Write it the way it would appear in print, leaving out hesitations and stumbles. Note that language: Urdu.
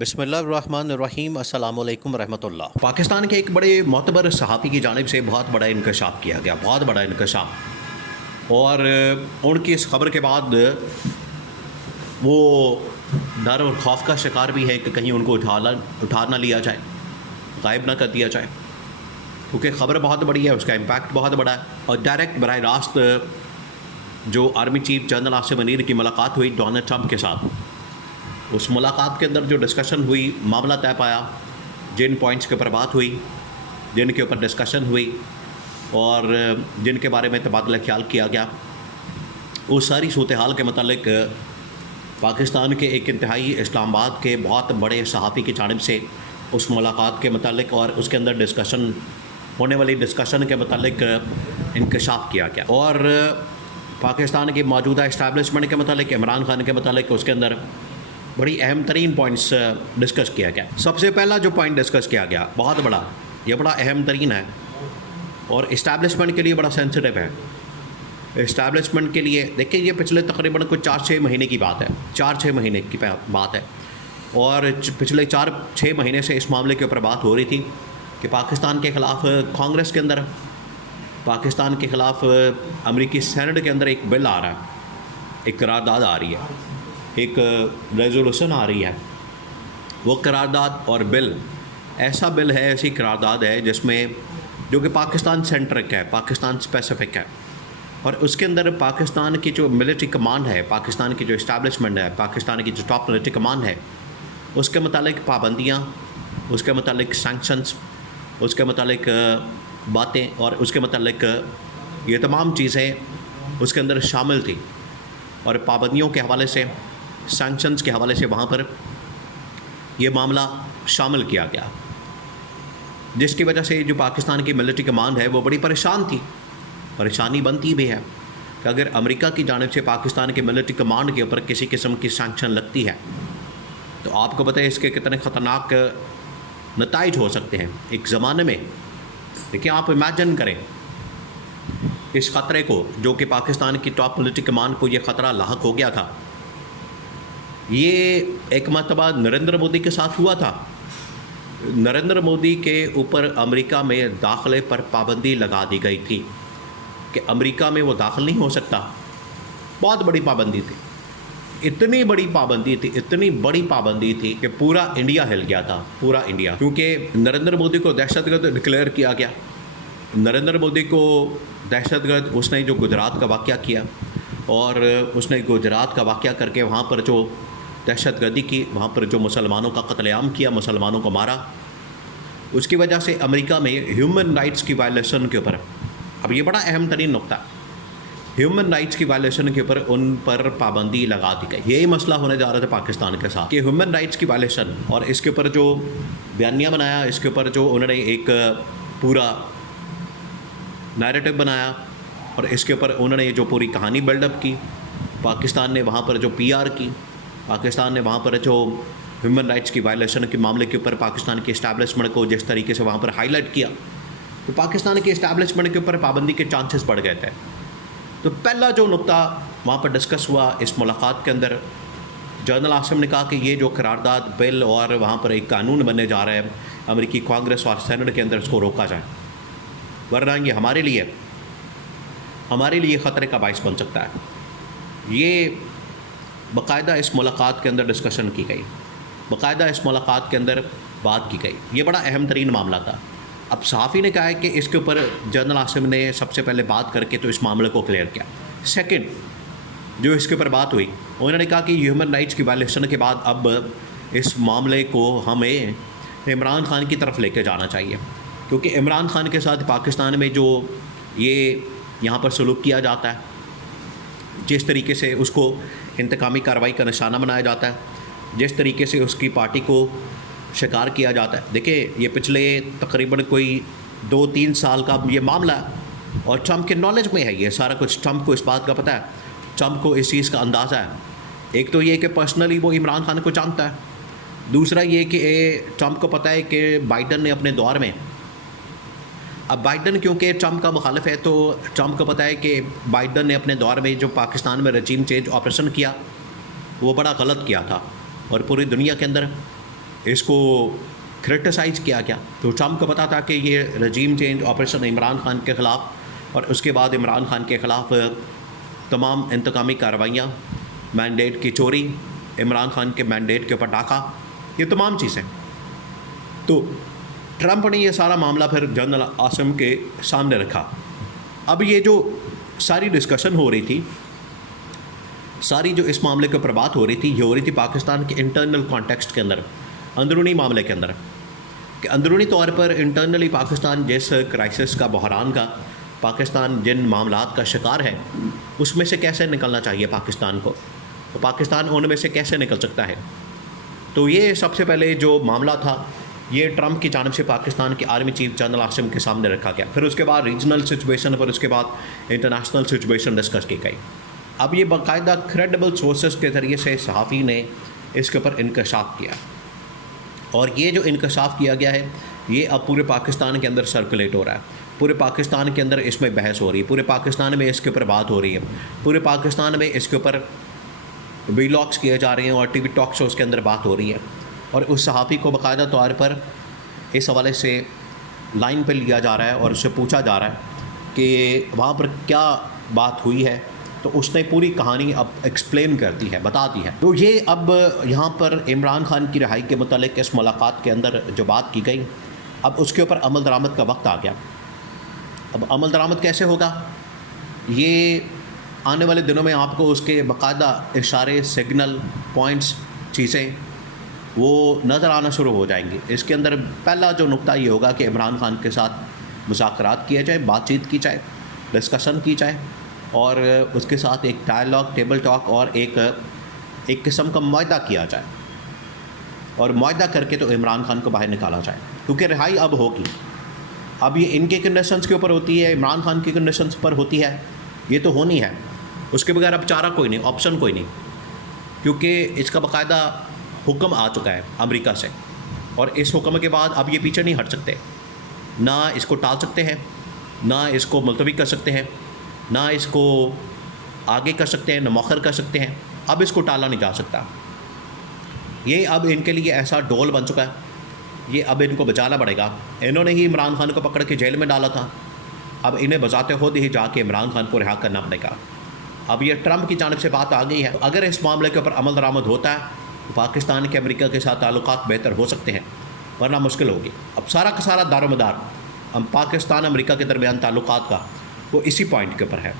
بسم اللہ الرحمن الرحیم۔ السلام علیکم ورحمۃ اللہ۔ پاکستان کے ایک بڑے معتبر صحافی کی جانب سے بہت بڑا انکشاف کیا گیا، بہت بڑا انکشاف، اور ان کی اس خبر کے بعد وہ ڈر اور خوف کا شکار بھی ہے کہ کہیں ان کو اٹھا نہ لیا جائے، غائب نہ کر دیا جائے، کیونکہ خبر بہت بڑی ہے، اس کا امپیکٹ بہت بڑا ہے۔ اور ڈائریکٹ براہ راست جو army chief general Asif Munir کی ملاقات ہوئی ڈونلڈ ٹرمپ کے ساتھ، اس ملاقات کے اندر جو ڈسکشن ہوئی، معاملہ طے پایا، جن پوائنٹس کے اوپر بات ہوئی، جن کے اوپر ڈسکشن ہوئی اور جن کے بارے میں تبادلہ خیال کیا گیا، اس ساری صورتحال کے متعلق پاکستان کے ایک انتہائی اسلام آباد کے بہت بڑے صحافی کی جانب سے اس ملاقات کے متعلق اور اس کے اندر ڈسکشن ہونے والی ڈسکشن کے متعلق انکشاف کیا گیا، اور پاکستان کی موجودہ اسٹیبلشمنٹ کے متعلق، عمران خان کے متعلق اس کے اندر بڑی اہم ترین پوائنٹس ڈسکس کیا گیا۔ سب سے پہلا جو پوائنٹ ڈسکس کیا گیا، بہت بڑا، یہ بڑا اہم ترین ہے اور اسٹیبلشمنٹ کے لیے بڑا سینسٹیو ہے۔ اسٹیبلشمنٹ کے لیے دیکھیں، یہ پچھلے تقریباً کوئی 4-6 مہینے کی بات ہے، 4-6 مہینے کی بات ہے، اور پچھلے 4-6 مہینے سے اس معاملے کے اوپر بات ہو رہی تھی کہ پاکستان کے خلاف کانگریس کے اندر، پاکستان کے خلاف امریکی سینٹ کے اندر ایک بل آ رہا ہے، ایک قرارداد آ رہی ہے، ایک ریزولوشن آ رہی ہے۔ وہ قرارداد اور بل ایسا بل ہے، ایسی قرارداد ہے جس میں جو کہ پاکستان سینٹرک ہے، پاکستان اسپیسیفک ہے، اور اس کے اندر پاکستان کی جو ملٹری کمانڈ ہے، پاکستان کی جو اسٹیبلشمنٹ ہے، پاکستان کی جو ٹاپ ملٹری کمانڈ ہے، اس کے متعلق پابندیاں، اس کے متعلق سینکشنز، اس کے متعلق باتیں اور اس کے متعلق یہ تمام چیزیں اس کے اندر شامل تھیں، اور پابندیوں کے حوالے سے، سینکشنز کے حوالے سے وہاں پر یہ معاملہ شامل کیا گیا، جس کی وجہ سے جو پاکستان کی ملٹری کمانڈ ہے وہ بڑی پریشان تھی۔ پریشانی بنتی بھی ہے کہ اگر امریکہ کی جانب سے پاکستان کی ملٹری کمانڈ کے اوپر کسی قسم کی سینکشن لگتی ہے تو آپ کو پتہ ہے اس کے کتنے خطرناک نتائج ہو سکتے ہیں ایک زمانے میں۔ دیکھیں، آپ امیجن کریں اس خطرے کو، جو کہ پاکستان کی ٹاپ ملٹری کمانڈ کو یہ خطرہ لاحق ہو گیا تھا۔ یہ ایک مرتبہ نریندر مودی کے ساتھ ہوا تھا۔ نریندر مودی کے اوپر امریکہ میں داخلے پر پابندی لگا دی گئی تھی کہ امریکہ میں وہ داخل نہیں ہو سکتا۔ بہت بڑی پابندی تھی، اتنی بڑی پابندی تھی، اتنی بڑی پابندی تھی کہ پورا انڈیا ہل گیا تھا، پورا انڈیا، کیونکہ نریندر مودی کو دہشت گرد ڈکلیئر کیا گیا۔ نریندر مودی کو دہشت گرد، اس نے جو گجرات کا واقعہ کیا، اور اس نے گجرات کا واقعہ کر کے وہاں پر جو دہشت گردی کی، وہاں پر جو مسلمانوں کا قتل عام کیا، مسلمانوں کو مارا، اس کی وجہ سے امریکہ میں ہیومن رائٹس کی وائلیشن کے اوپر، اب یہ بڑا اہم ترین نقطہ ہے، ہیومن رائٹس کی وائلیشن کے اوپر ان پر پابندی لگا دی گئی۔ یہی مسئلہ ہونے جا رہا تھا پاکستان کے ساتھ کہ ہیومن رائٹس کی وائلیشن، اور اس کے اوپر جو بیانیہ بنایا، اس کے اوپر جو انہوں نے ایک پورا نیریٹو بنایا، اور اس کے اوپر انہوں نے جو پوری کہانی بلڈ اپ کی، پاکستان نے وہاں پر جو پی آر کی، پاکستان نے وہاں پر جو ہیومن رائٹس کی وائلیشن کے معاملے کے اوپر پاکستان کی اسٹیبلشمنٹ کو جس طریقے سے وہاں پر ہائی لائٹ کیا، تو پاکستان کی اسٹیبلشمنٹ کے اوپر پابندی کے چانسز بڑھ گئے تھے۔ تو پہلا جو نقطہ وہاں پر ڈسکس ہوا اس ملاقات کے اندر، جنرل آصف نے کہا کہ یہ جو قرارداد بل اور وہاں پر ایک قانون بننے جا رہا ہے امریکی کانگریس اور سینٹ کے اندر، اس کو روکا جائے، ورنہ یہ ہمارے لیے خطرے کا باعث بن سکتا ہے۔ یہ باقاعدہ اس ملاقات کے اندر ڈسکشن کی گئی، باقاعدہ اس ملاقات کے اندر بات کی گئی، یہ بڑا اہم ترین معاملہ تھا۔ اب صحافی نے کہا ہے کہ اس کے اوپر جنرل آصف نے سب سے پہلے بات کر کے تو اس معاملے کو کلیئر کیا۔ سیکنڈ جو اس کے اوپر بات ہوئی، انہوں نے کہا کہ ہیومن رائٹس کی وائلیشن کے بعد اب اس معاملے کو ہمیں عمران خان کی طرف لے کے جانا چاہیے، کیونکہ عمران خان کے ساتھ پاکستان میں جو یہ یہاں پر سلوک کیا جاتا ہے، جس طریقے سے اس کو انتقامی کارروائی کا نشانہ بنایا جاتا ہے، جس طریقے سے اس کی پارٹی کو شکار کیا جاتا ہے۔ دیکھیں، یہ پچھلے تقریباً کوئی 2-3 سال کا یہ معاملہ ہے، اور ٹرمپ کے نالج میں ہے یہ سارا کچھ، ٹرمپ کو اس بات کا پتہ ہے، ٹرمپ کو اس چیز کا اندازہ ہے۔ ایک تو یہ کہ پرسنلی وہ عمران خان کو جانتا ہے، دوسرا یہ کہ ٹرمپ کو پتہ ہے کہ بائیڈن نے اپنے دور میں، اب بائیڈن کیونکہ ٹرمپ کا مخالف ہے تو ٹرمپ کو پتہ ہے کہ بائیڈن نے اپنے دور میں جو پاکستان میں رجیم چینج آپریشن کیا وہ بڑا غلط کیا تھا، اور پوری دنیا کے اندر اس کو کرٹیسائز کیا گیا. تو ٹرمپ کو پتا تھا کہ یہ regime change operation Imran Khan کے خلاف اور اس کے بعد عمران خان کے خلاف تمام انتقامی کارروائیاں، مینڈیٹ کی چوری، عمران خان کے مینڈیٹ کے اوپر ڈاکہ، یہ تمام چیزیں. تو ٹرمپ نے یہ سارا معاملہ پھر جنرل عاصم کے سامنے رکھا. اب یہ جو ساری ڈسکشن ہو رہی تھی، ساری جو اس معاملے کے اوپر بات ہو رہی تھی، یہ ہو رہی تھی پاکستان کے انٹرنل کانٹیکسٹ کے اندر، اندرونی معاملے کے اندر، کہ اندرونی طور پر انٹرنلی پاکستان جس کرائسس کا، بحران کا، پاکستان جن معاملات کا شکار ہے، اس میں سے کیسے نکلنا چاہیے پاکستان کو، تو پاکستان ان میں سے کیسے نکل سکتا ہے. تو یہ سب سے پہلے جو معاملہ تھا یہ ٹرمپ کی جانب سے پاکستان کے آرمی چیف جنرل عاصم کے سامنے رکھا گیا. پھر اس کے بعد ریجنل سچویشن پر، اس کے بعد انٹرنیشنل سچویشن ڈسکس کی گئی. اب یہ باقاعدہ کریڈیبل سورسز کے ذریعے سے صحافی نے اس کے اوپر انکشاف کیا، اور یہ جو انکشاف کیا گیا ہے یہ اب پورے پاکستان کے اندر سرکولیٹ ہو رہا ہے. پورے پاکستان کے اندر اس میں بحث ہو رہی ہے، پورے پاکستان میں اس کے اوپر بات ہو رہی ہے، پورے پاکستان میں اس کے اوپر ویلاگس کیے جا رہے ہیں اور ٹی وی ٹاک شوز کے اندر بات ہو رہی ہے. اور اس صحافی کو باقاعدہ طور پر اس حوالے سے لائن پہ لیا جا رہا ہے اور اس سے پوچھا جا رہا ہے کہ وہاں پر کیا بات ہوئی ہے. تو اس نے پوری کہانی اب ایکسپلین کرتی ہے، بتاتی ہے. تو یہ اب یہاں پر عمران خان کی رہائی کے متعلق اس ملاقات کے اندر جو بات کی گئی، اب اس کے اوپر عمل درآمد کا وقت آ گیا. اب عمل درآمد کیسے ہوگا؟ یہ آنے والے دنوں میں آپ کو اس کے باقاعدہ اشارے، سگنل، پوائنٹس، چیزیں وہ نظر آنا شروع ہو جائیں گی. اس کے اندر پہلا جو نقطہ یہ ہوگا کہ عمران خان کے ساتھ مذاکرات کیا جائے، بات چیت کی جائے، ڈسکشن کی جائے، اور اس کے ساتھ ایک ڈائلاگ، ٹیبل ٹاک اور ایک قسم کا معاہدہ کیا جائے، اور معاہدہ کر کے تو عمران خان کو باہر نکالا جائے. کیونکہ رہائی اب ہوگی. اب یہ ان کے کنڈیشنز کے اوپر ہوتی ہے، عمران خان کی کنڈیشنز پر ہوتی ہے، یہ تو ہونی ہے. اس کے بغیر اب چارہ کوئی نہیں، آپشن کوئی نہیں، کیونکہ اس کا باقاعدہ حکم آ چکا ہے امریکہ سے، اور اس حکم کے بعد اب یہ پیچھے نہیں ہٹ سکتے. نہ اس کو ٹال سکتے ہیں، نہ اس کو ملتوی کر سکتے ہیں، نہ اس کو آگے کر سکتے ہیں، نہ مؤخر کر سکتے ہیں. اب اس کو ٹالا نہیں جا سکتا. یہ اب ان کے لیے ایسا ڈول بن چکا ہے، یہ اب ان کو بچانا پڑے گا. انہوں نے ہی عمران خان کو پکڑ کے جیل میں ڈالا تھا، اب انہیں بذات خود ہی جا کے عمران خان کو رہا کرنا پڑے گا. اب یہ ٹرمپ کی جانب سے بات آ گئی ہے. اگر اس معاملے کے اوپر عمل درآمد ہوتا ہے تو پاکستان کے امریکہ کے ساتھ تعلقات بہتر ہو سکتے ہیں، ورنہ مشکل ہوگی. اب سارا کا سارا دار و مدار پاکستان امریکہ کے درمیان تعلقات کا وہ اسی پوائنٹ کے اوپر ہے.